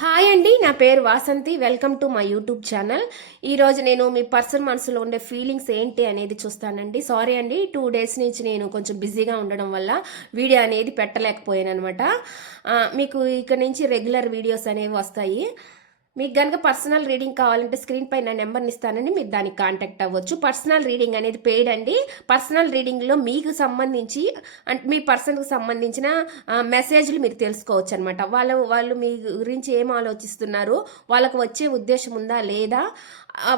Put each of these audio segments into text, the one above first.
Hi అండి, నా పేరు Vasanthi. Welcome to my YouTube channel. ఈరోజు నేను మీ పర్సన్ మనసులో ఉండే ఫీలింగ్స్ ఏంటి అనేది చూస్తానండి. సారీ అండి, 2 డేస్ నుంచి నేను కొంచెం బిజీగా ఉండడం వల్ల వీడియో అనేది పెట్టలేకపోయాను అనమాట. మీకు ఇక్కడ నుంచి రెగ్యులర్ వీడియోస్ అనేవి వస్తాయి. మీకు కనుక పర్సనల్ రీడింగ్ కావాలంటే స్క్రీన్ పై నా నెంబర్ని ఇస్తానండి, మీరు దానికి కాంటాక్ట్ అవ్వచ్చు. పర్సనల్ రీడింగ్ అనేది పెయిడ్ అండి. పర్సనల్ రీడింగ్లో మీకు సంబంధించి అంటే మీ పర్సన్కి సంబంధించిన మెసేజ్లు మీరు తెలుసుకోవచ్చు అనమాట. వాళ్ళు మీ గురించి ఏం ఆలోచిస్తున్నారు, వాళ్ళకు వచ్చే ఉద్దేశం ఉందా లేదా,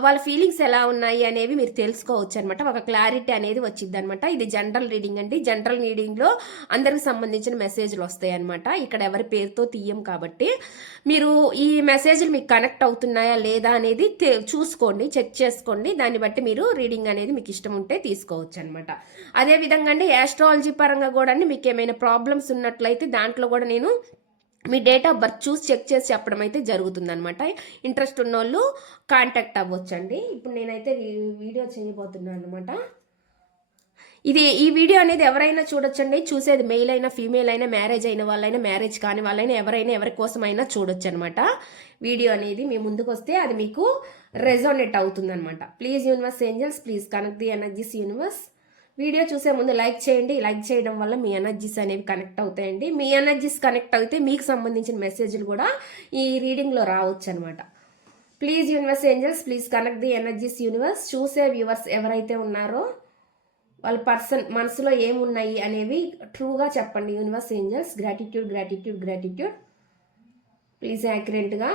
వాళ్ళ ఫీలింగ్స్ ఎలా ఉన్నాయి అనేవి మీరు తెలుసుకోవచ్చు అనమాట. ఒక క్లారిటీ అనేది వచ్చింది అనమాట. ఇది జనరల్ రీడింగ్ అండి. జనరల్ రీడింగ్లో అందరికి సంబంధించిన మెసేజ్లు వస్తాయి అనమాట. ఇక్కడ ఎవరి పేరుతో తీయం కాబట్టి మీరు ఈ మెసేజ్లు మీకు కనెక్ట్ అవుతున్నాయా లేదా అనేది చూసుకోండి, చెక్ చేసుకోండి. దాన్ని బట్టి మీరు రీడింగ్ అనేది మీకు ఇష్టం ఉంటే తీసుకోవచ్చు అనమాట. అదేవిధంగా అండి, యాస్ట్రాలజీ పరంగా కూడా అండి మీకు ఏమైనా ప్రాబ్లమ్స్ ఉన్నట్లయితే దాంట్లో కూడా నేను మీ డేట్ ఆఫ్ బర్త్ చూసి చెక్ చేసి చెప్పడం అయితే జరుగుతుంది అనమాట. ఇంట్రెస్ట్ ఉన్నోళ్ళు కాంటాక్ట్ అవ్వచ్చండి. ఇప్పుడు నేనైతే వీడియో చేయబోతున్నాను అనమాట. ఈ వీడియో అనేది ఎవరైనా చూడొచ్చండి. చూసేది మెయిల్ అయినా ఫీమేల్ అయినా, మ్యారేజ్ అయిన వాళ్ళైనా, మ్యారేజ్ కాని వాళ్ళైనా, ఎవరైనా ఎవరి కోసమైనా చూడొచ్చు అనమాట. వీడియో అనేది మీ ముందుకు వస్తే అది మీకు రెజోనేట్ అవుతుంది అనమాట. Please universe angels, please connect the energies universe. Video చూసే ముందు లైక్ చేయండి. లైక్ చేయడం వల్ల మీ ఎనర్జీస్ అనేవి కనెక్ట్ అవుతాయండి. మీ ఎనర్జీస్ కనెక్ట్ అయితే మీకు సంబంధించిన మెసేజ్లు కూడా ఈ రీడింగ్లో రావచ్చు అనమాట. Please universe angels, please connect the energies universe. చూసే వ్యూవర్స్ ఎవరైతే ఉన్నారో వాళ్ళ పర్సన్ మనసులో ఏమున్నాయి అనేవి ట్రూగా చెప్పండి universe angels. Gratitude gratitude gratitude. Please యాక్యురేట్గా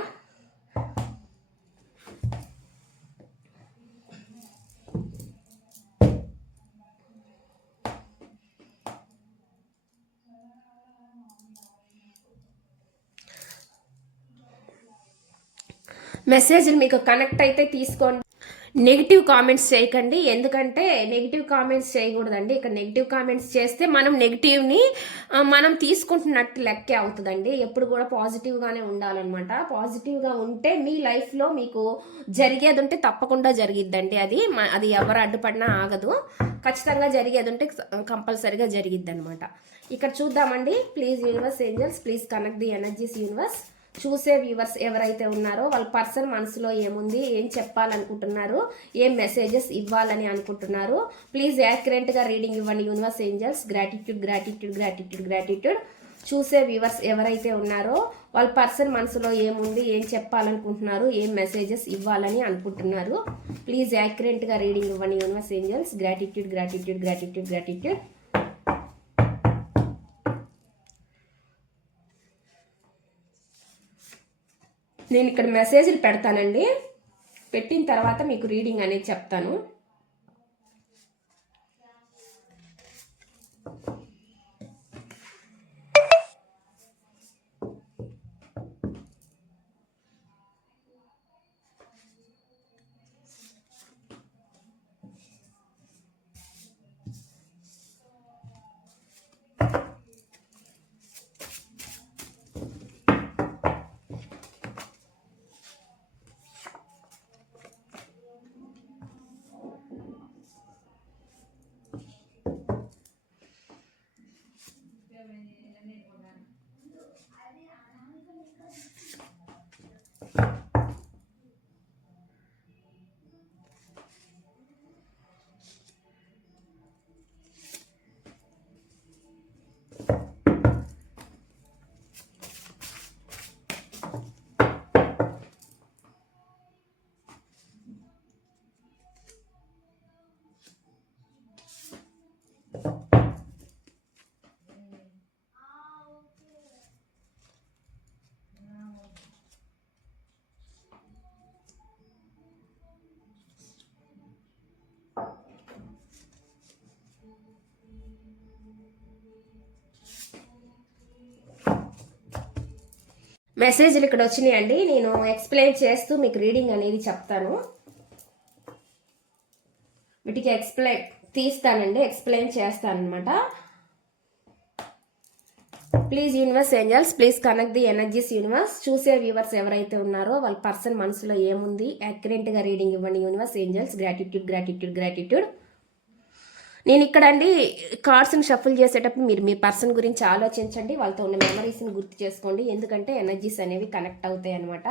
మెసేజ్లు మీకు కనెక్ట్ అయితే తీసుకోండి. నెగిటివ్ కామెంట్స్ చేయకండి, ఎందుకంటే నెగిటివ్ కామెంట్స్ చేయకూడదండి. ఇక్కడ నెగిటివ్ కామెంట్స్ చేస్తే మనం నెగిటివ్ని మనం తీసుకుంటున్నట్టు లెక్కే అవుతుందండి. ఎప్పుడు కూడా పాజిటివ్గానే ఉండాలన్నమాట. పాజిటివ్గా ఉంటే మీ లైఫ్లో మీకు జరిగేది ఉంటే తప్పకుండా జరిగిద్దండి. అది ఎవరు అడ్డుపడినా ఆగదు. ఖచ్చితంగా జరిగేది ఉంటే కంపల్సరీగా జరిగిద్ది అనమాట. ఇక్కడ చూద్దామండి. Please universe angels, please connect the energies universe. చూసే వ్యూవర్స్ ఎవరైతే ఉన్నారో వాళ్ళ పర్సన్ మనసులో ఏముంది, ఏం చెప్పాలనుకుంటున్నారు, ఏం మెసేజెస్ ఇవ్వాలని అనుకుంటున్నారు, ప్లీజ్ యాక్యురేట్గా రీడింగ్ ఇవ్వండి universe angels. Gratitude gratitude gratitude gratitude. చూసే వ్యూవర్స్ ఎవరైతే ఉన్నారో వాళ్ళ పర్సన్ మనసులో ఏముంది, ఏం చెప్పాలనుకుంటున్నారు, ఏం మెసేజెస్ ఇవ్వాలని అనుకుంటున్నారు, ప్లీజ్ యాక్యురేట్గా రీడింగ్ ఇవ్వండి universe angels. Gratitude gratitude gratitude gratitude. నేను ఇక్కడ మెసేజ్లు పెడతానండి. పెట్టిన తర్వాత మీకు రీడింగ్ అనేది చెప్తాను. మెసేజ్లు ఇక్కడ వచ్చినాయండి. నేను ఎక్స్ప్లెయిన్ చేస్తూ మీకు రీడింగ్ అనేది చెప్తాను. వీటికి తీస్తానండి, ఎక్స్ప్లెయిన్ చేస్తానమాట. Please universe angels, please connect the energies universe. చూసే వ్యూవర్స్ ఎవరైతే ఉన్నారో వాళ్ళ పర్సన్ మనసులో ఏముంది, యాక్యురేట్గా రీడింగ్ ఇవ్వండి universe angels. Gratitude gratitude gratitude. నేను ఇక్కడ అండి కార్డ్స్ని షఫుల్ చేసేటప్పుడు మీరు మీ పర్సన్ గురించి ఆలోచించండి, వాళ్ళతో ఉన్న మెమరీస్ని గుర్తు చేసుకోండి, ఎందుకంటే ఎనర్జీస్ అనేవి కనెక్ట్ అవుతాయి అనమాట.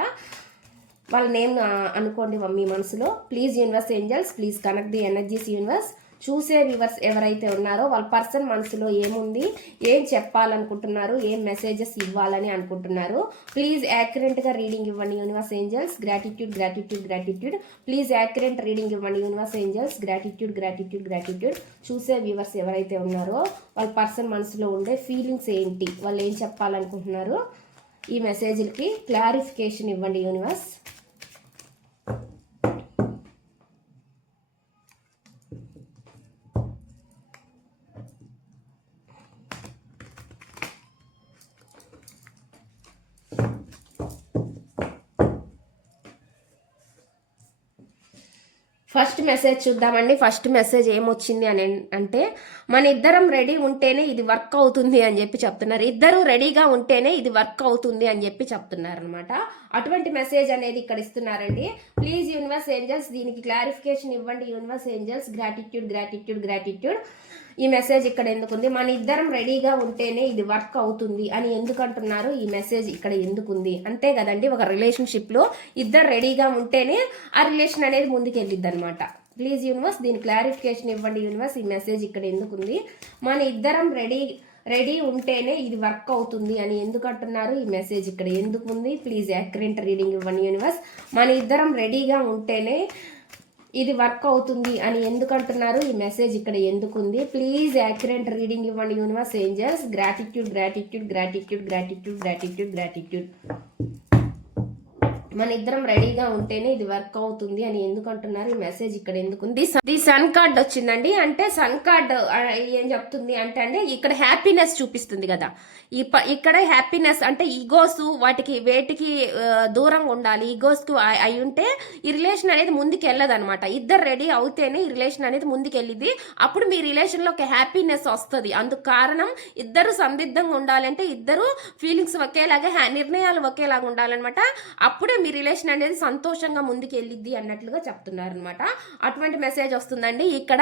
వాళ్ళ నేమ్ అనుకోండి మీ మనసులో. Please universe angels, please connect the energies universe. చూసే వ్యూవర్స్ ఎవరైతే ఉన్నారో వాళ్ళ పర్సన్ మనసులో ఏముంది, ఏం చెప్పాలనుకుంటున్నారు, ఏం మెసేజెస్ ఇవ్వాలని అనుకుంటున్నారు. ప్లీజ్ యాక్యురేట్గా రీడింగ్ ఇవ్వండి universe angels. Gratitude gratitude gratitude. Please accurate reading ఇవ్వండి universe angels. Gratitude gratitude gratitude. చూసే వ్యూవర్స్ ఎవరైతే ఉన్నారో వాళ్ళ పర్సన్ మనసులో ఉండే ఫీలింగ్స్ ఏంటి, వాళ్ళు ఏం చెప్పాలనుకుంటున్నారు, ఈ మెసేజ్లకి క్లారిఫికేషన్ ఇవ్వండి యూనివర్స్. ఫస్ట్ మెసేజ్ చూద్దామండి. ఫస్ట్ మెసేజ్ ఏమొచ్చింది అని అంటే, మన ఇద్దరం రెడీ ఉంటేనే ఇది వర్క్ అవుతుంది అని చెప్పి చెప్తున్నారు. ఇద్దరు రెడీగా ఉంటేనే ఇది వర్క్ అవుతుంది అని చెప్పి చెప్తున్నారు అనమాట. అటువంటి మెసేజ్ అనేది ఇక్కడ ఇస్తున్నారండి. ప్లీజ్ యూనివర్స్ ఏంజల్స్, దీనికి క్లారిఫికేషన్ ఇవ్వండి universe angels. Gratitude gratitude gratitude. ఈ మెసేజ్ ఇక్కడ ఎందుకుంది, మన ఇద్దరం రెడీగా ఉంటేనే ఇది వర్క్ అవుతుంది అని ఎందుకు అంటున్నారు, ఈ మెసేజ్ ఇక్కడ ఎందుకుంది, అంతే కదండి. ఒక రిలేషన్షిప్లో ఇద్దరు రెడీగా ఉంటేనే ఆ రిలేషన్ అనేది ముందుకు వెళ్ళిద్ది అనమాట. ప్లీజ్ యూనివర్స్, దీని క్లారిఫికేషన్ ఇవ్వండి యూనివర్స్. ఈ మెసేజ్ ఇక్కడ ఎందుకుంది, మన ఇద్దరం రెడీ ఉంటేనే ఇది వర్క్ అవుతుంది అని ఎందుకు అంటున్నారు, ఈ మెసేజ్ ఇక్కడ ఎందుకు ఉంది. ప్లీజ్ యాక్యురేట్ రీడింగ్ ఇవ్వండి యూనివర్స్. మన ఇద్దరం రెడీగా ఉంటేనే ఇది వర్క్ అవుతుంది అని ఎందుకు అంటున్నారు, ఈ మెసేజ్ ఇక్కడ ఎందుకుంది. ప్లీజ్ యాక్యురేట్ రీడింగ్ ఇవ్వండి universe angels. Gratitude gratitude gratitude gratitude gratitude gratitude. మన ఇద్దరం రెడీగా ఉంటేనే ఇది వర్క్ అవుతుంది అని ఎందుకు అంటున్నారు, ఈ మెసేజ్ ఇక్కడ ఎందుకుంది. ది సన్ కార్డ్ వచ్చిందండి. అంటే సన్ కార్డ్ ఏం చెప్తుంది అంటే అండి, ఇక్కడ హ్యాపీనెస్ చూపిస్తుంది కదా. ఇక్కడ హ్యాపీనెస్ అంటే ఈగోస్ వేటికి దూరంగా ఉండాలి. ఈగోస్కి అయి ఉంటే ఈ రిలేషన్ అనేది ముందుకు వెళ్ళదు అనమాట. ఇద్దరు రెడీ అవుతేనే ఈ రిలేషన్ అనేది ముందుకు వెళ్ళింది. అప్పుడు మీ రిలేషన్లో ఒక హ్యాపీనెస్ వస్తుంది. అందుకు కారణం ఇద్దరు సందిగ్ధంగా ఉండాలంటే ఇద్దరు ఫీలింగ్స్ ఒకేలాగా, నిర్ణయాలు ఒకేలాగా ఉండాలన్నమాట. అప్పుడే మీ రిలేషన్ అనేది సంతోషంగా ముందుకు వెళ్ళిద్ది అన్నట్లుగా చెప్తున్నారు అనమాట. అటువంటి మెసేజ్ వస్తుందండి. ఇక్కడ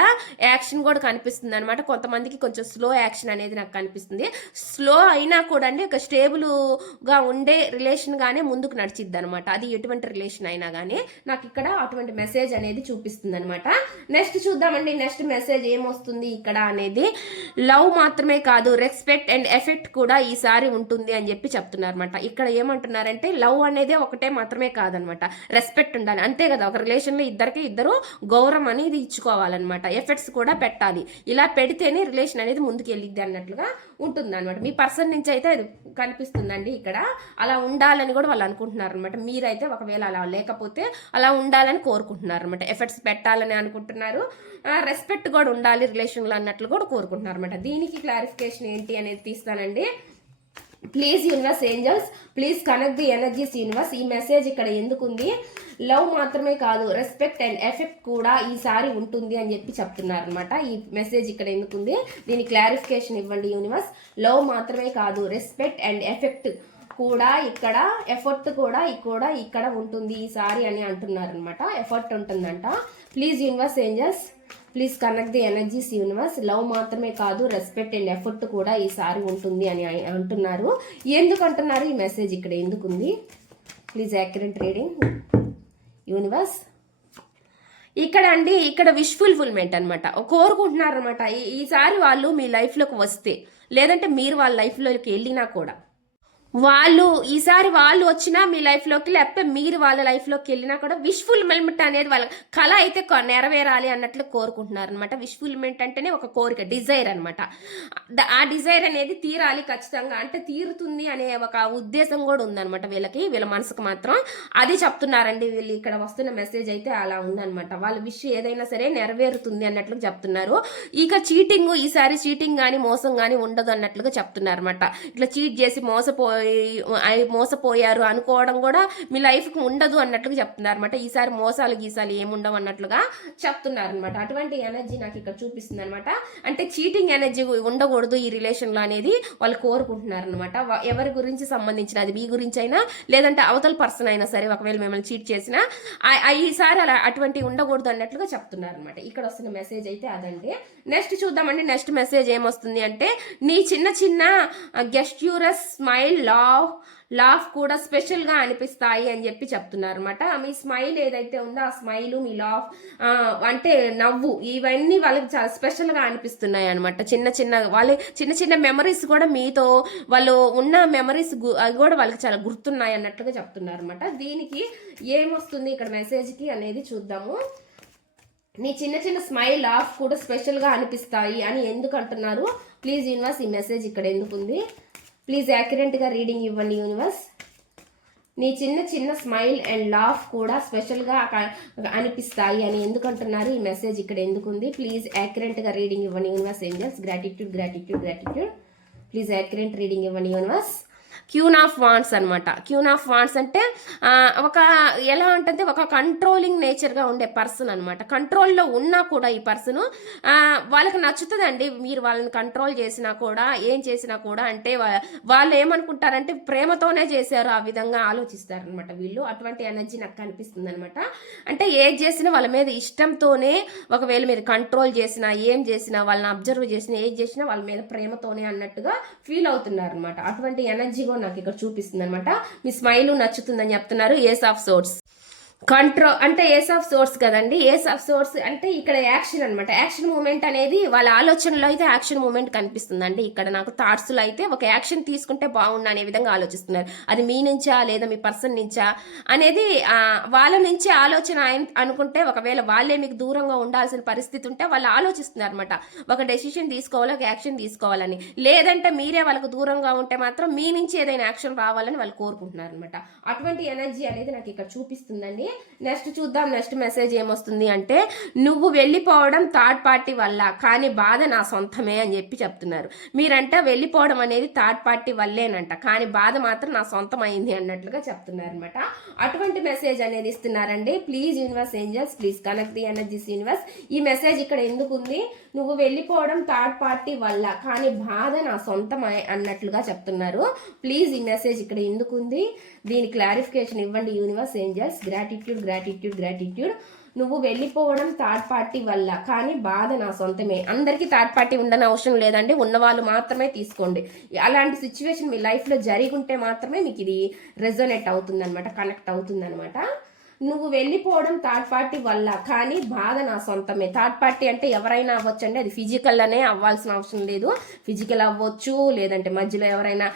యాక్షన్ కూడా కనిపిస్తుంది అనమాట. కొంతమందికి కొంచెం స్లో యాక్షన్ అనేది నాకు కనిపిస్తుంది. స్లో అయినా కూడా అండి ఒక స్టేబుల్గా ఉండే రిలేషన్ గానే ముందుకు నడిచిద్ది అనమాట. అది ఎటువంటి రిలేషన్ అయినా కానీ నాకు ఇక్కడ అటువంటి మెసేజ్ అనేది చూపిస్తుంది అనమాట. నెక్స్ట్ చూద్దామండి. నెక్స్ట్ మెసేజ్ ఏమొస్తుంది ఇక్కడ అనేది, లవ్ మాత్రమే కాదు రెస్పెక్ట్ అండ్ ఎఫెక్ట్ కూడా ఈసారి ఉంటుంది అని చెప్పి చెప్తున్నారు అనమాట. ఇక్కడ ఏమంటున్నారంటే లవ్ అనేది ఒకటే మాత్రమే కాదనమాట, రెస్పెక్ట్ ఉండాలి, అంతే కదా. ఒక రిలేషన్లో ఇద్దరు గౌరవం అనేది ఇచ్చుకోవాలన్నమాట. ఎఫెక్ట్స్ కూడా పెట్టాలి. ఇలా పెడితేనే రిలేషన్ అనేది ముందుకు వెళ్ళిద్ది అన్నట్లుగా ఉంటుంది అనమాట. మీ పర్సన్ నుంచి అయితే అది కనిపిస్తుందండి. ఇక్కడ అలా ఉండాలని కూడా వాళ్ళు అనుకుంటున్నారు అనమాట. మీరైతే ఒకవేళ అలా లేకపోతే అలా ఉండాలని కోరుకుంటున్నారు అనమాట. ఎఫర్ట్స్ పెట్టాలని అనుకుంటున్నారు, రెస్పెక్ట్ కూడా ఉండాలి రిలేషన్లో అన్నట్లు కూడా కోరుకుంటున్నారు అనమాట. దీనికి క్లారిఫికేషన్ ఏంటి అనేది తీస్తానండి. Please universe angels, please connect the energies universe. ఈ మెసేజ్ ఇక్కడ ఎందుకుంది, లవ్ మాత్రమే కాదు రెస్పెక్ట్ అండ్ ఎఫెక్ట్ కూడా ఈసారి ఉంటుంది అని చెప్పి చెప్తున్నారు అనమాట. ఈ మెసేజ్ ఇక్కడ ఎందుకుంది, దీని క్లారిఫికేషన్ ఇవ్వండి యూనివర్స్. లవ్ మాత్రమే కాదు రెస్పెక్ట్ అండ్ ఎఫెక్ట్ కూడా ఇక్కడ, ఎఫర్ట్ కూడా ఇక్కడ ఉంటుంది ఈసారి అని అంటున్నారు అనమాట. ఎఫర్ట్ ఉంటుందంట. Please universe angels, please connect the energies universe. Love మాత్రమే కాదు రెస్పెక్ట్ అండ్ ఎఫర్ట్ కూడా ఈసారి ఉంటుంది అని అంటున్నారు. ఎందుకు అంటున్నారు, ఈ మెసేజ్ ఇక్కడ ఎందుకుంది. Please accurate reading universe. ఇక్కడ అండి ఇక్కడ విష్ ఫుల్ఫిల్మెంట్ అనమాట, కోరుకుంటున్నారు అనమాట. ఈసారి వాళ్ళు మీ లైఫ్లోకి వస్తే, లేదంటే మీరు వాళ్ళ లైఫ్లోకి వెళ్ళినా కూడా, ఈసారి వాళ్ళు వచ్చినా మీ లైఫ్లోకి, లేకపోతే మీరు వాళ్ళ లైఫ్లోకి వెళ్ళినా కూడా విష్ఫుల్మెంట్ అనేది వాళ్ళ కళ అయితే నెరవేరాలి అన్నట్లు కోరుకుంటున్నారు అనమాట. విష్ఫుల్మెంట్ అంటేనే ఒక కోరిక, డిజైర్ అనమాట. ఆ డిజైర్ అనేది తీరాలి ఖచ్చితంగా, అంటే తీరుతుంది అనే ఒక ఉద్దేశం కూడా ఉందన్నమాట వీళ్ళ మనసుకు మాత్రం. అది చెప్తున్నారండి వీళ్ళు. ఇక్కడ వస్తున్న మెసేజ్ అయితే అలా ఉందన్నమాట. వాళ్ళ విష్ ఏదైనా సరే నెరవేరుతుంది అన్నట్లు చెప్తున్నారు. ఇక చీటింగ్, ఈసారి చీటింగ్ కానీ మోసం కానీ ఉండదు అన్నట్లుగా చెప్తున్నారు అనమాట. ఇట్లా చీట్ చేసి మోసపోయారు అనుకోవడం కూడా మీ లైఫ్కి ఉండదు అన్నట్లుగా చెప్తున్నారు అనమాట. ఈసారి మోసాలు ఏముండవు అన్నట్లుగా చెప్తున్నారు అనమాట. అటువంటి ఎనర్జీ నాకు ఇక్కడ చూపిస్తుంది అనమాట. అంటే చీటింగ్ ఎనర్జీ ఉండకూడదు ఈ రిలేషన్లో అనేది వాళ్ళు కోరుకుంటున్నారు అనమాట. ఎవరి గురించి సంబంధించిన, అది మీ గురించి అయినా లేదంటే అవతల పర్సన్ అయినా సరే, ఒకవేళ మిమ్మల్ని చీట్ చేసినా ఈసారి అలా అటువంటి ఉండకూడదు అన్నట్లుగా చెప్తున్నారు అనమాట. ఇక్కడ వస్తున్న మెసేజ్ అయితే అదండి. నెక్స్ట్ చూద్దామండి నెక్స్ట్ మెసేజ్ ఏమొస్తుంది అంటే నీ చిన్న చిన్న గెస్ట్యూరస్ స్మైల్ లాఫ్ కూడా స్పెషల్గా అనిపిస్తాయి అని చెప్పి చెప్తున్నారు అనమాట. మీ స్మైల్ ఏదైతే ఉందో ఆ స్మైల్ మీ లాఫ్ అంటే నవ్వు ఇవన్నీ వాళ్ళకి చాలా స్పెషల్గా అనిపిస్తున్నాయి అనమాట. వాళ్ళు చిన్న చిన్న మెమరీస్ కూడా మీతో వాళ్ళు ఉన్న మెమరీస్ అవి కూడా వాళ్ళకి చాలా గుర్తున్నాయి అన్నట్లుగా చెప్తున్నారు అనమాట. దీనికి ఏమొస్తుంది ఇక్కడ మెసేజ్కి అనేది చూద్దాము. నీ చిన్న చిన్న స్మైల్ ఆఫ్ కూడా స్పెషల్గా అనిపిస్తాయి అని ఎందుకు అంటున్నారు? ప్లీజ్ యూనివర్స్ ఈ మెసేజ్ ఇక్కడ ఎందుకు ఉంది? ప్లీజ్ యాక్యురేట్గా రీడింగ్ ఇవ్వండి యూనివర్స్. నీ చిన్న చిన్న స్మైల్ అండ్ లాఫ్ కూడా స్పెషల్గా అనిపిస్తాయి అని ఎందుకు అంటున్నారు? ఈ మెసేజ్ ఇక్కడ ఎందుకు ఉంది? ప్లీజ్ యాక్యురేట్గా రీడింగ్ ఇవ్వండి universe angels. Gratitude. Please accurate reading ఇవ్వండి యూనివర్స్. క్యూన్ ఆఫ్ వాండ్స్ అనమాట. క్యూన్ ఆఫ్ వాండ్స్ అంటే ఒక ఎలా ఉంటుంది, ఒక కంట్రోలింగ్ నేచర్గా ఉండే పర్సన్ అనమాట. కంట్రోల్లో ఉన్నా కూడా ఈ పర్సన్ వాళ్ళకి నచ్చుతుందండి మీరు వాళ్ళని కంట్రోల్ చేసినా కూడా ఏం చేసినా కూడా. అంటే వాళ్ళు ఏమనుకుంటారంటే ప్రేమతోనే చేశారు ఆ విధంగా ఆలోచిస్తారనమాట వీళ్ళు. అటువంటి ఎనర్జీ నాకు కనిపిస్తుంది అనమాట. అంటే ఏది చేసినా వాళ్ళ మీద ఇష్టంతోనే, ఒకవేళ మీరు కంట్రోల్ చేసినా ఏం చేసినా వాళ్ళని అబ్జర్వ్ చేసినా ఏది చేసినా వాళ్ళ మీద ప్రేమతోనే అన్నట్టుగా ఫీల్ అవుతున్నారు అనమాట. అటువంటి ఎనర్జీ నాకు ఇక్కడ చూపిస్తుంది అనమాట. మీ స్మైల్ నచ్చుతుందని చెప్తున్నారు. ఏస్ ఆఫ్ సోర్స్ కంట్రోల్ అంటే ఏస్ ఆఫ్ సోర్స్ కదండి. ఏస్ ఆఫ్ సోర్స్ అంటే ఇక్కడ యాక్షన్ అనమాట. యాక్షన్ మూమెంట్ అనేది వాళ్ళ ఆలోచనలో అయితే యాక్షన్ మూమెంట్ కనిపిస్తుందండి. ఇక్కడ నాకు థాట్స్లో అయితే ఒక యాక్షన్ తీసుకుంటే బాగుండు అనే విధంగా ఆలోచిస్తున్నారు. అది మీ నుంచా లేదా మీ పర్సన్ నుంచా అనేది వాళ్ళ నుంచే ఆలోచన అనుకుంటే, ఒకవేళ వాళ్ళే మీకు దూరంగా ఉండాల్సిన పరిస్థితి ఉంటే వాళ్ళు ఆలోచిస్తున్నారు అనమాట. ఒక డెసిషన్ తీసుకోవాలి, ఒక యాక్షన్ తీసుకోవాలని. లేదంటే మీరే వాళ్ళకు దూరంగా ఉంటే మాత్రం మీ నుంచి ఏదైనా యాక్షన్ రావాలని వాళ్ళు కోరుకుంటున్నారు అనమాట. అటువంటి ఎనర్జీ అనేది నాకు ఇక్కడ చూపిస్తుందండి. నెక్స్ట్ చూద్దాం నెక్స్ట్ మెసేజ్ ఏమొస్తుంది అంటే నువ్వు వెళ్ళిపోవడం థర్డ్ పార్టీ వల్ల, కానీ బాధ నా సొంతమే అని చెప్పి చెప్తున్నారు. మీరంట వెళ్ళిపోవడం అనేది థర్డ్ పార్టీ వల్లేనంట, కానీ బాధ మాత్రం నా సొంతం అయింది అన్నట్లుగా చెప్తున్నారు అనమాట. అటువంటి మెసేజ్ అనేది ఇస్తున్నారండి. Please universe angels please connect the energies universe. ఈ మెసేజ్ ఇక్కడ ఎందుకు ఉంది? నువ్వు వెళ్ళిపోవడం థర్డ్ పార్టీ వల్ల, కానీ బాధ నా సొంతం అన్నట్లుగా చెప్తున్నారు. ప్లీజ్ ఈ మెసేజ్ ఇక్కడ ఎందుకు ఉంది? దీని క్లారిఫికేషన్ ఇవ్వండి యూనివర్స్ ఏంజల్స్. గ్రాటిట్యూడ్. నువ్వు వెళ్ళిపోవడం థర్డ్ పార్టీ వల్ల, కానీ బాధ నా సొంతమే. అందరికీ థర్డ్ పార్టీ ఉండని అవసరం లేదండి. ఉన్నవాళ్ళు మాత్రమే తీసుకోండి. అలాంటి సిచ్యువేషన్ మీ లైఫ్లో జరిగి ఉంటే మాత్రమే మీకు ఇది రెజోనేట్ అవుతుందన్నమాట, కనెక్ట్ అవుతుందన్నమాట. నువ్వు వెళ్ళిపోవడం థర్డ్ పార్టీ వల్ల, కానీ బాధ నా సొంతమే. థర్డ్ పార్టీ అంటే ఎవరైనా అవ్వచ్చండి. అది ఫిజికల్ అనే అవ్వాల్సిన అవసరం లేదు. ఫిజికల్ అవ్వచ్చు, లేదంటే మధ్యలో ఎవరైనా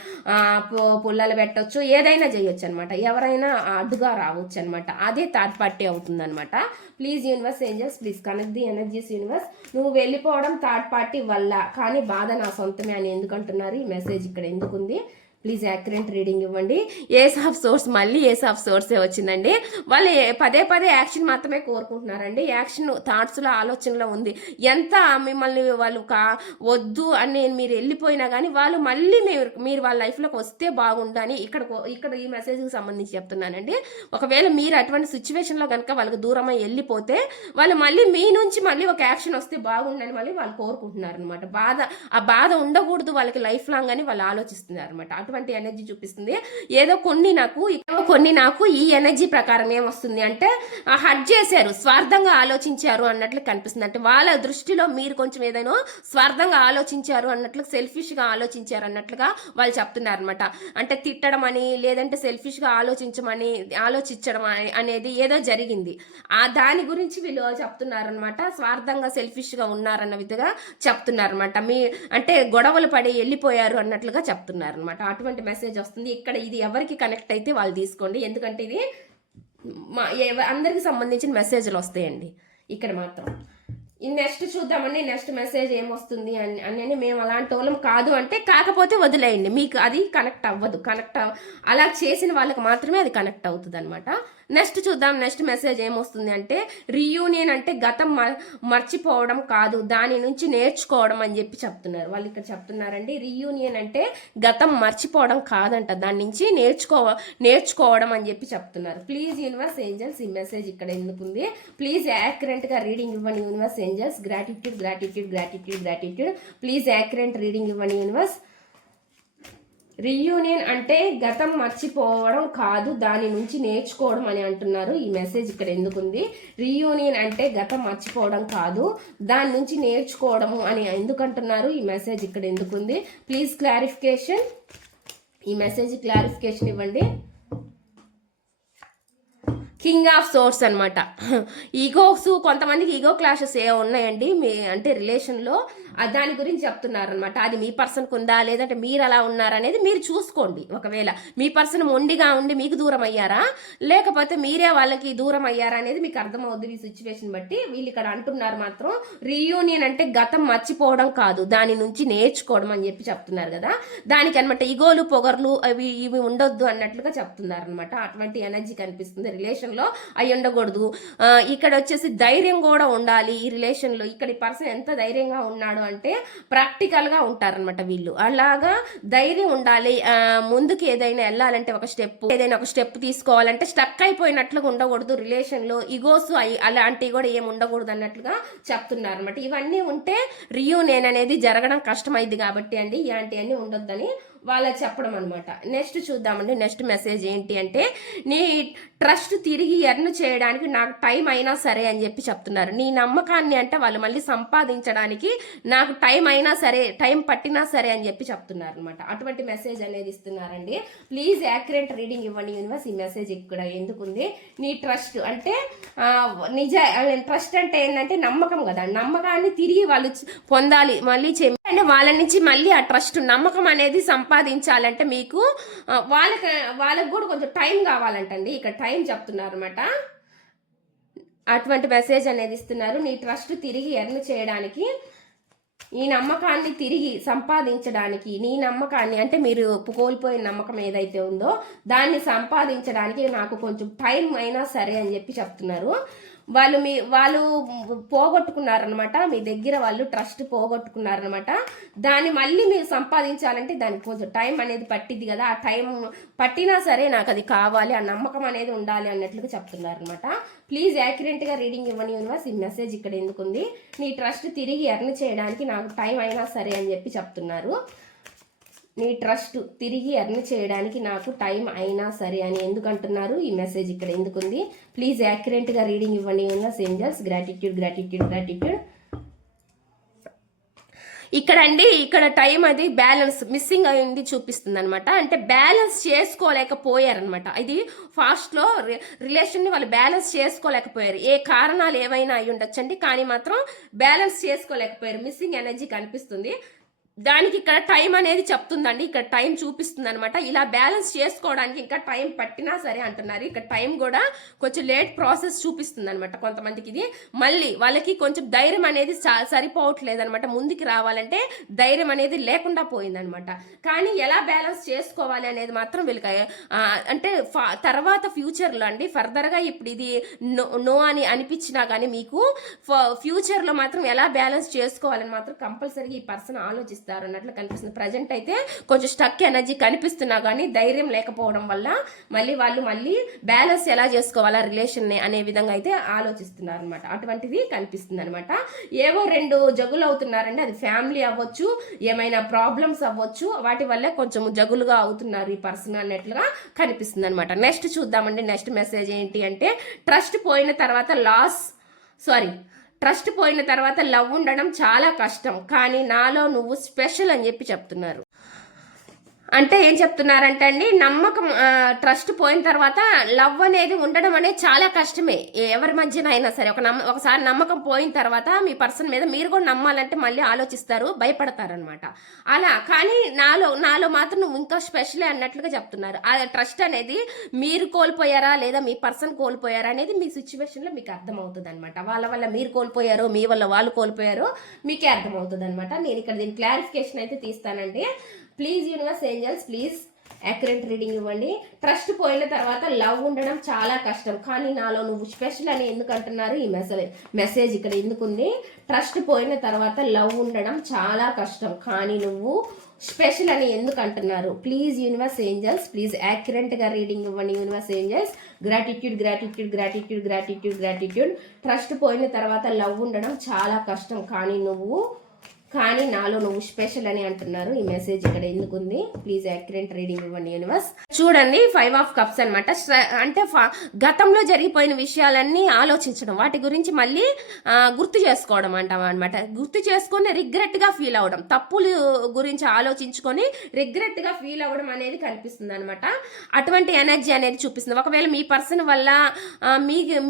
పుల్లలు పెట్టవచ్చు, ఏదైనా చేయొచ్చు అనమాట. ఎవరైనా అడ్డుగా రావచ్చు అనమాట. అదే థర్డ్ పార్టీ అవుతుంది అనమాట. Please universe angels please connect the energies universe. నువ్వు వెళ్ళిపోవడం థర్డ్ పార్టీ వల్ల, కానీ బాధ నా సొంతమే అని ఎందుకంటున్నారు? ఈ మెసేజ్ ఇక్కడ ఎందుకుంది? ప్లీజ్ యాక్యురేట్ రీడింగ్ ఇవ్వండి. ఏస్ ఆఫ్ సోర్స్, మళ్ళీ ఏస్ ఆఫ్ సోర్సే వచ్చిందండి. వాళ్ళు పదే యాక్షన్ మాత్రమే కోరుకుంటున్నారండి. యాక్షన్ థాట్స్లో ఆలోచనలో ఉంది. ఎంత మిమ్మల్ని వాళ్ళు వద్దు అని మీరు వెళ్ళిపోయినా కానీ వాళ్ళు మళ్ళీ మీరు వాళ్ళ లైఫ్లోకి వస్తే బాగుండని ఇక్కడ ఈ మెసేజ్కి సంబంధించి చెప్తున్నానండి. ఒకవేళ మీరు అటువంటి సిచ్యువేషన్లో కనుక వాళ్ళకి దూరమై వెళ్ళిపోతే వాళ్ళు మళ్ళీ మీ నుంచి మళ్ళీ ఒక యాక్షన్ వస్తే బాగుండని మళ్ళీ వాళ్ళు కోరుకుంటున్నారు అనమాట. ఆ బాధ ఉండకూడదు వాళ్ళకి లైఫ్ లాంగ్ అని వాళ్ళు ఆలోచిస్తున్నారు అనమాట. అటువంటి ఎనర్జీ చూపిస్తుంది. ఏదో కొన్ని నాకు ఈ ఎనర్జీ ప్రకారం ఏమొస్తుంది అంటే హర్ట్ చేశారు, స్వార్థంగా ఆలోచించారు అన్నట్లు కనిపిస్తుంది. అంటే వాళ్ళ దృష్టిలో మీరు కొంచెం ఏదైనా స్వార్థంగా ఆలోచించారు అన్నట్లు, సెల్ఫిష్గా ఆలోచించారు అన్నట్లుగా వాళ్ళు చెప్తున్నారు అనమాట. అంటే తిట్టడం అని, లేదంటే సెల్ఫిష్గా ఆలోచించడం అనేది ఏదో జరిగింది. దాని గురించి వీళ్ళు చెప్తున్నారనమాట. స్వార్థంగా సెల్ఫిష్గా ఉన్నారన్న విధంగా చెప్తున్నారనమాట. అంటే గొడవలు పడి వెళ్ళిపోయారు అన్నట్లుగా చెప్తున్నారనమాట. అటువంటి మెసేజ్ వస్తుంది ఇక్కడ. ఇది ఎవరికి కనెక్ట్ అయితే వాళ్ళు తీసుకోండి, ఎందుకంటే ఇది అందరికి సంబంధించిన మెసేజ్లు వస్తాయండి ఇక్కడ మాత్రం. నెక్స్ట్ చూద్దామండి నెక్స్ట్ మెసేజ్ ఏమొస్తుంది అని. మేము అలాంటి వాళ్ళం కాదు అంటే కాకపోతే వదిలేయండి, మీకు అది కనెక్ట్ అవ్వదు. అలా చేసిన వాళ్ళకి మాత్రమే అది కనెక్ట్ అవుతుంది అనమాట. నెక్స్ట్ చూద్దాం నెక్స్ట్ మెసేజ్ ఏమొస్తుంది అంటే రీయూనియన్ అంటే గతం మర్చిపోవడం కాదు, దాని నుంచి నేర్చుకోవడం అని చెప్పి చెప్తున్నారు వాళ్ళు ఇక్కడ చెప్తున్నారండి. రీయూనియన్ అంటే గతం మర్చిపోవడం కాదంట, దాని నుంచి నేర్చుకోవడం అని చెప్పి చెప్తున్నారు. ప్లీజ్ యూనివర్స్ ఏంజల్స్ ఈ మెసేజ్ ఇక్కడ ఎందుకుంది? ప్లీజ్ యాక్యురేట్గా రీడింగ్ ఇవ్వండి universe angels. Gratitude. Please accurate reading ఇవ్వండి యూనివర్స్. రీయూనియన్ అంటే గతం మర్చిపోవడం కాదు, దాని నుంచి నేర్చుకోవడం అని అంటున్నారు. ఈ మెసేజ్ ఇక్కడ ఎందుకుంది? రీయూనియన్ అంటే గతం మర్చిపోవడం కాదు, దాని నుంచి నేర్చుకోవడము అని ఎందుకు అంటున్నారు? ఈ మెసేజ్ ఇక్కడ ఎందుకుంది? Please clarification. ఈ మెసేజ్ క్లారిఫికేషన్ ఇవ్వండి. కింగ్ ఆఫ్ సోర్స్ అనమాట. ఈగోస్, కొంతమందికి ఈగో క్లాషెస్ ఏ ఉన్నాయండి మీ అంటే రిలేషన్లో, దాని గురించి చెప్తున్నారనమాట. అది మీ పర్సన్కి ఉందా లేదంటే మీరు అలా ఉన్నారనేది మీరు చూసుకోండి. ఒకవేళ మీ పర్సన్ మొండిగా ఉండి మీకు దూరం అయ్యారా, లేకపోతే మీరే వాళ్ళకి దూరం అయ్యారా అనేది మీకు అర్థమవుద్ది ఈ సిచ్యువేషన్ బట్టి. వీళ్ళు ఇక్కడ అంటున్నారు మాత్రం రీయూనియన్ అంటే గతం మర్చిపోవడం కాదు, దాని నుంచి నేర్చుకోవడం అని చెప్పి చెప్తున్నారు కదా. దానికి అనమాట ఈగోలు పొగర్లు ఇవి ఉండొద్దు అన్నట్లుగా చెప్తున్నారు అనమాట. అటువంటి ఎనర్జీ కనిపిస్తుంది రిలేషన్లో. అవి ఉండకూడదు. ఇక్కడ వచ్చేసి ధైర్యం కూడా ఉండాలి ఈ రిలేషన్లో. ఇక్కడ ఈ పర్సన్ ఎంత ధైర్యంగా ఉన్నాడు అంటే ప్రాక్టికల్గా ఉంటారనమాట వీళ్ళు. అలాగా ధైర్యం ఉండాలి. ముందుకు ఏదైనా వెళ్ళాలంటే ఏదైనా ఒక స్టెప్ తీసుకోవాలంటే స్టక్ అయిపోయినట్లుగా ఉండకూడదు రిలేషన్లో. ఇగోస్ అలాంటివి కూడా ఏమి ఉండకూడదు అన్నట్లుగా చెప్తున్నారు అనమాట. ఇవన్నీ ఉంటే రీయూనియన్ అనేది జరగడం కష్టమైంది కాబట్టి అండి, ఇలాంటివన్నీ ఉండొద్దని వాళ్ళకి చెప్పడం అనమాట. నెక్స్ట్ చూద్దామండి. నెక్స్ట్ మెసేజ్ ఏంటి అంటే, నీ ట్రస్ట్ తిరిగి ఎర్న్ చేయడానికి నాకు టైం అయినా సరే అని చెప్పి చెప్తున్నారు. నీ నమ్మకాన్ని అంటే వాళ్ళు మళ్ళీ సంపాదించడానికి నాకు టైం అయినా సరే, టైం పట్టినా సరే అని చెప్పి చెప్తున్నారు అనమాట. అటువంటి మెసేజ్ అనేది ఇస్తున్నారండి. ప్లీజ్ యాక్యురేట్ రీడింగ్ ఇవ్వండి యూనివర్స్. ఈ మెసేజ్ ఇక్కడ ఎందుకుంది? నీ ట్రస్ట్ అంటే ట్రస్ట్ అంటే ఏంటంటే నమ్మకం కదా. నమ్మకాన్ని తిరిగి వాళ్ళు పొందాలి, మళ్ళీ అంటే వాళ్ళ నుంచి మళ్ళీ ఆ ట్రస్ట్ నమ్మకం అనేది సంపాదించాలంటే మీకు వాళ్ళకి కూడా కొంచెం టైం కావాలంటండి. ఇక్కడ టైం చెప్తున్నారు అనమాట. అటువంటి మెసేజ్ అనేది ఇస్తున్నారు. నీ ట్రస్ట్ తిరిగి ఎర్న్ చేయడానికి, ఈ నమ్మకాన్ని తిరిగి సంపాదించడానికి, నీ నమ్మకాన్ని అంటే మీరు కోల్పోయిన నమ్మకం ఏదైతే ఉందో దాన్ని సంపాదించడానికి నాకు కొంచెం టైం అయినా సరే అని చెప్పి చెప్తున్నారు. వాళ్ళు పోగొట్టుకున్నారనమాట. మీ దగ్గర వాళ్ళు ట్రస్ట్ పోగొట్టుకున్నారనమాట. దాన్ని మళ్ళీ మీరు సంపాదించాలంటే దానికి కొంచెం టైం అనేది పట్టిద్ది కదా. ఆ టైం పట్టినా సరే నాకు అది కావాలి, ఆ నమ్మకం అనేది ఉండాలి అన్నట్లుగా చెప్తున్నారనమాట. ప్లీజ్ యాక్యురేట్గా రీడింగ్ ఇవ్వండి యూనివర్స్. ఈ మెసేజ్ ఇక్కడ ఎందుకుంది? నీ ట్రస్ట్ తిరిగి ఎర్న్ చేయడానికి నాకు టైం అయినా సరే అని చెప్పి చెప్తున్నారు. నీ ట్రస్ట్ తిరిగి ఎర్న్ చేయడానికి నాకు టైం అయినా సరే అని ఎందుకు అంటున్నారు? ఈ మెసేజ్ ఇక్కడ ఎందుకుంది? ప్లీజ్ యాక్యురేట్గా రీడింగ్ ఇవ్వండి universe. Angels gratitude gratitude gratitude. ఇక్కడ టైం అది బ్యాలెన్స్ మిస్సింగ్ అయింది చూపిస్తుంది అనమాట. అంటే బ్యాలెన్స్ చేసుకోలేకపోయారనమాట. ఇది ఫాస్ట్లో రిలేషన్ని వాళ్ళు బ్యాలెన్స్ చేసుకోలేకపోయారు. ఏ కారణాలు ఏవైనా అయి ఉండొచ్చండి, కానీ మాత్రం బ్యాలెన్స్ చేసుకోలేకపోయారు. మిస్సింగ్ ఎనర్జీ కనిపిస్తుంది. దానికి ఇక్కడ టైం అనేది చెప్తుందండి. ఇక్కడ టైం చూపిస్తుంది అనమాట. ఇలా బ్యాలెన్స్ చేసుకోవడానికి ఇంకా టైం పట్టినా సరే అంటున్నారు. ఇక్కడ టైం కూడా కొంచెం లేట్ ప్రాసెస్ చూపిస్తుంది అనమాట. కొంతమందికి ఇది మళ్ళీ వాళ్ళకి కొంచెం ధైర్యం అనేది సరిపోవట్లేదు అనమాట. ముందుకు రావాలంటే ధైర్యం అనేది లేకుండా పోయిందనమాట. కానీ ఎలా బ్యాలెన్స్ చేసుకోవాలి అనేది మాత్రం వీళ్ళకి అంటే తర్వాత ఫ్యూచర్లో అండి ఫర్దర్గా ఇప్పుడు ఇది నో అని అనిపించినా కానీ మీకు ఫ్యూచర్లో మాత్రం ఎలా బ్యాలెన్స్ చేసుకోవాలని మాత్రం కంపల్సరీగా ఈ పర్సన్ ఆలోచిస్తారు అన్నట్లు కనిపిస్తుంది. ప్రజెంట్ అయితే కొంచెం స్టక్ ఎనర్జీ కనిపిస్తున్నా కానీ ధైర్యం లేకపోవడం వల్ల మళ్ళీ బ్యాలెన్స్ ఎలా చేసుకోవాలా రిలేషన్ అనే విధంగా అయితే ఆలోచిస్తున్నారు అనమాట. అటువంటిది కనిపిస్తుంది అనమాట. ఏవో రెండు జగులు అవుతున్నారండి. అది ఫ్యామిలీ అవ్వచ్చు, ఏమైనా ప్రాబ్లమ్స్ అవ్వచ్చు, వాటి వల్లే కొంచెం జగులుగా అవుతున్నారు ఈ పర్సన్ అన్నట్లుగా కనిపిస్తుంది అనమాట. నెక్స్ట్ చూద్దామండి. నెక్స్ట్ మెసేజ్ ఏంటి అంటే, ట్రస్ట్ పోయిన తర్వాత లవ్ ఉండడం చాలా కష్టం, కానీ నాలో నువ్వు స్పెషల్ అని చెప్పి చెప్తున్నారు. అంటే ఏం చెప్తున్నారంటే అండి, నమ్మకం ట్రస్ట్ పోయిన తర్వాత లవ్ అనేది ఉండడం అనేది చాలా కష్టమే. ఎవరి మధ్యన అయినా సరే ఒకసారి నమ్మకం పోయిన తర్వాత మీ పర్సన్ మీద మీరు కూడా నమ్మాలంటే మళ్ళీ ఆలోచిస్తారు, భయపడతారనమాట. అలా కానీ నాలో మాత్రం నువ్వు ఇంకా స్పెషలే అన్నట్లుగా చెప్తున్నారు. ఆ ట్రస్ట్ అనేది మీరు కోల్పోయారా లేదా మీ పర్సన్ కోల్పోయారా అనేది మీ సిచ్యువేషన్లో మీకు అర్థమవుతుంది అనమాట. వాళ్ళ వల్ల మీరు కోల్పోయారో మీ వల్ల వాళ్ళు కోల్పోయారో మీకే అర్థమవుతుంది అనమాట. నేను ఇక్కడ దీని క్లారిఫికేషన్ అయితే తీస్తానండి. Please universe angels please accurate reading ఇవ్వండి. ట్రస్ట్ పోయిన తర్వాత లవ్ ఉండడం చాలా కష్టం, కానీ నాలో నువ్వు స్పెషల్ అని ఎందుకు అంటున్నారు? ఈ మెసేజ్ ఇక్కడ ఎందుకుంది? ట్రస్ట్ పోయిన తర్వాత లవ్ ఉండడం చాలా కష్టం, కానీ నువ్వు స్పెషల్ అని ఎందుకు అంటున్నారు? ప్లీజ్ యూనివర్స్ ఏంజల్స్ ప్లీజ్ యాక్యురేట్గా రీడింగ్ ఇవ్వండి universe angels. Gratitude gratitude gratitude gratitude gratitude. Trust పోయిన తర్వాత లవ్ ఉండడం చాలా కష్టం, కానీ నువ్వు కానీ నాలో నువ్వు స్పెషల్ అని అంటున్నారు. ఈ మెసేజ్ ఇక్కడ ఎందుకు ఉంది? ప్లీజ్ యాక్యురేట్ రీడింగ్ ఇవ్వండి యూనివర్స్. చూడండి 5 ఆఫ్ కప్స్ అనమాట. అంటే గతంలో జరిగిపోయిన విషయాలన్నీ ఆలోచించడం, వాటి గురించి మళ్ళీ గుర్తు చేసుకోవడం అంటాం అనమాట. గుర్తు చేసుకొని రిగ్రెట్ గా ఫీల్ అవ్వడం, తప్పులు గురించి ఆలోచించుకొని రిగ్రెట్ గా ఫీల్ అవ్వడం అనేది కనిపిస్తుంది అనమాట. అటువంటి ఎనర్జీ అనేది చూపిస్తుంది. ఒకవేళ మీ పర్సన్ వల్ల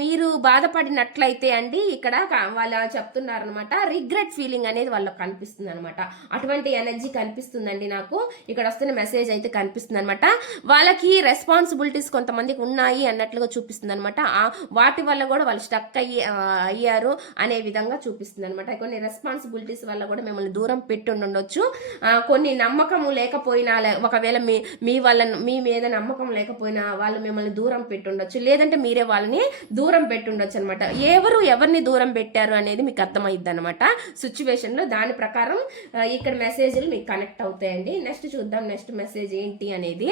మీరు బాధపడినట్లయితే అండి, ఇక్కడ వాళ్ళు చెప్తున్నారు అనమాట, రిగ్రెట్ ఫీలింగ్ అనేది వాళ్ళకి కనిపిస్తుంది అనమాట. అటువంటి ఎనర్జీ కనిపిస్తుందండి నాకు. ఇక్కడ వస్తున్న మెసేజ్ అయితే కనిపిస్తుంది అనమాట. వాళ్ళకి రెస్పాన్సిబిలిటీస్ కొంతమందికి ఉన్నాయి అన్నట్లుగా చూపిస్తుంది అనమాట. వాటి వల్ల కూడా వాళ్ళు స్టక్ అయ్యారు అనే విధంగా చూపిస్తుంది అనమాట. కొన్ని రెస్పాన్సిబిలిటీస్ వల్ల కూడా మిమ్మల్ని దూరం పెట్టి ఉండొచ్చు. కొన్ని నమ్మకం లేకపోయినా, ఒకవేళ మీ మీద నమ్మకం లేకపోయినా వాళ్ళు మిమ్మల్ని దూరం పెట్టి ఉండొచ్చు, లేదంటే మీరే వాళ్ళని దూరం పెట్టి ఉండొచ్చు అనమాట. ఎవరిని దూరం పెట్టారు అనేది మీకు అర్థమైద్ది అనమాట సిచ్యువేషన్ లో. దాని ప్రకారం ఇక్కడ మెసేజ్లు మీకు కనెక్ట్ అవుతాయండి. నెక్స్ట్ చూద్దాం నెక్స్ట్ మెసేజ్ ఏంటి అనేది.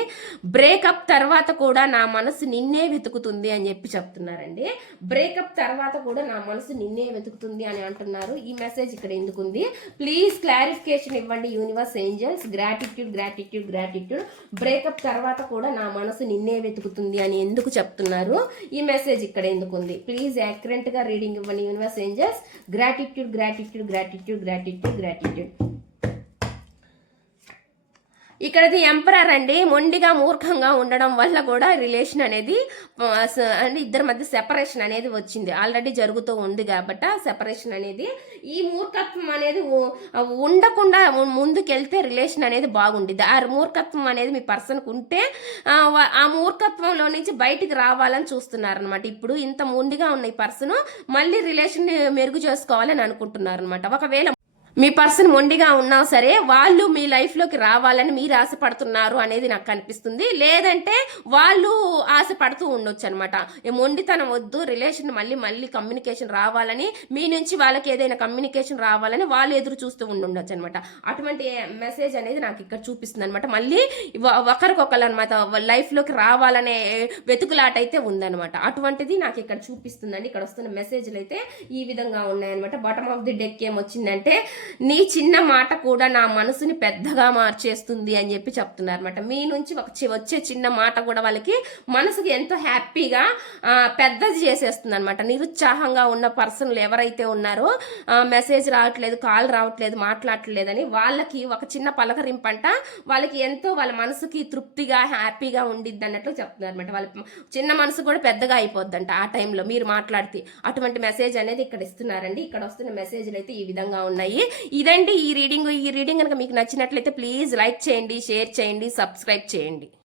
బ్రేకప్ తర్వాత కూడా నా మనసు నిన్నే వెతుకుతుంది అని చెప్పి చెప్తున్నారండి. బ్రేకప్ తర్వాత కూడా నా మనసు నిన్నే వెతుకుతుంది అని అంటున్నారు. ఈ మెసేజ్ ఇక్కడ ఎందుకు ఉంది? ప్లీజ్ క్లారిఫికేషన్ ఇవ్వండి universe, angels. Gratitude gratitude gratitude. Breakup తర్వాత కూడా నా మనసు నిన్నే వెతుకుతుంది అని ఎందుకు చెప్తున్నారు? ఈ మెసేజ్ ఇక్కడ ఎందుకు ఉంది? ప్లీజ్ యాక్యురేట్ గా రీడింగ్ ఇవ్వండి universe, angels. Gratitude gratitude gratitude gratitude gratitude. ఇక్కడది ఎంపరర్ అండి. మొండిగా మూర్ఖంగా ఉండడం వల్ల కూడా రిలేషన్ అనేది అంటే ఇద్దరి మధ్య సెపరేషన్ అనేది వచ్చింది. ఆల్రెడీ జరుగుతూ ఉంది కాబట్టి సెపరేషన్ అనేది, ఈ మూర్ఖత్వం అనేది ఉండకుండా ముందుకెళ్తే రిలేషన్ అనేది బాగుండిద్ది. ఆ మూర్ఖత్వం అనేది మీ పర్సన్కి ఉంటే ఆ మూర్ఖత్వంలో నుంచి బయటికి రావాలని చూస్తున్నారు అనమాట. ఇప్పుడు ఇంత మొండిగా ఉన్న ఈ పర్సన్ మళ్ళీ రిలేషన్ మెరుగు చేసుకోవాలని అనుకుంటున్నారు అనమాట. ఒకవేళ మీ పర్సన్ మొండిగా ఉన్నా సరే వాళ్ళు మీ లైఫ్లోకి రావాలని మీరు ఆశపడుతున్నారు అనేది నాకు కనిపిస్తుంది. లేదంటే వాళ్ళు ఆశపడుతూ ఉండొచ్చు అనమాట. మొండితనం వద్దు, రిలేషన్ మళ్ళీ కమ్యూనికేషన్ రావాలని, మీ నుంచి వాళ్ళకి ఏదైనా కమ్యూనికేషన్ రావాలని వాళ్ళు ఎదురు చూస్తూ ఉండొచ్చు అనమాట. అటువంటి మెసేజ్ అనేది నాకు ఇక్కడ చూపిస్తుంది అనమాట. మళ్ళీ ఒకరికొకరు అనమాట లైఫ్లోకి రావాలనే వెతుకులాట అయితే ఉందనమాట. అటువంటిది నాకు ఇక్కడ చూపిస్తుందండి. ఇక్కడ వస్తున్న మెసేజ్లు అయితే ఈ విధంగా ఉన్నాయన్నమాట. బాటమ్ ఆఫ్ ది డెక్ ఏమొచ్చిందంటే, నీ చిన్న మాట కూడా నా మనసుని పెద్దగా మార్చేస్తుంది అని చెప్పి చెప్తున్నారు అనమాట. మీ నుంచి వచ్చే చిన్న మాట కూడా వాళ్ళకి మనసుకి ఎంతో హ్యాపీగా పెద్దది చేసేస్తుంది అనమాట. నిరుత్సాహంగా ఉన్న పర్సన్లు ఎవరైతే ఉన్నారో, మెసేజ్ రావట్లేదు, కాల్ రావట్లేదు, మాట్లాడట్లేదని వాళ్ళకి ఒక చిన్న పలకరింపంట వాళ్ళకి ఎంతో వాళ్ళ మనసుకి తృప్తిగా హ్యాపీగా ఉండిద్ది అన్నట్లు చెప్తున్నారు అనమాట. వాళ్ళ చిన్న మనసు కూడా పెద్దగా అయిపోద్దంట ఆ టైంలో మీరు మాట్లాడితే. అటువంటి మెసేజ్ అనేది ఇక్కడ ఇస్తున్నారండి. ఇక్కడ వస్తున్న మెసేజ్లు అయితే ఈ విధంగా ఉన్నాయి. ఇదండి ఈ రీడింగ్ కనుక మీకు నచ్చినట్లయితే ప్లీజ్ లైక్ చేయండి, షేర్ చేయండి, సబ్స్క్రైబ్ చేయండి.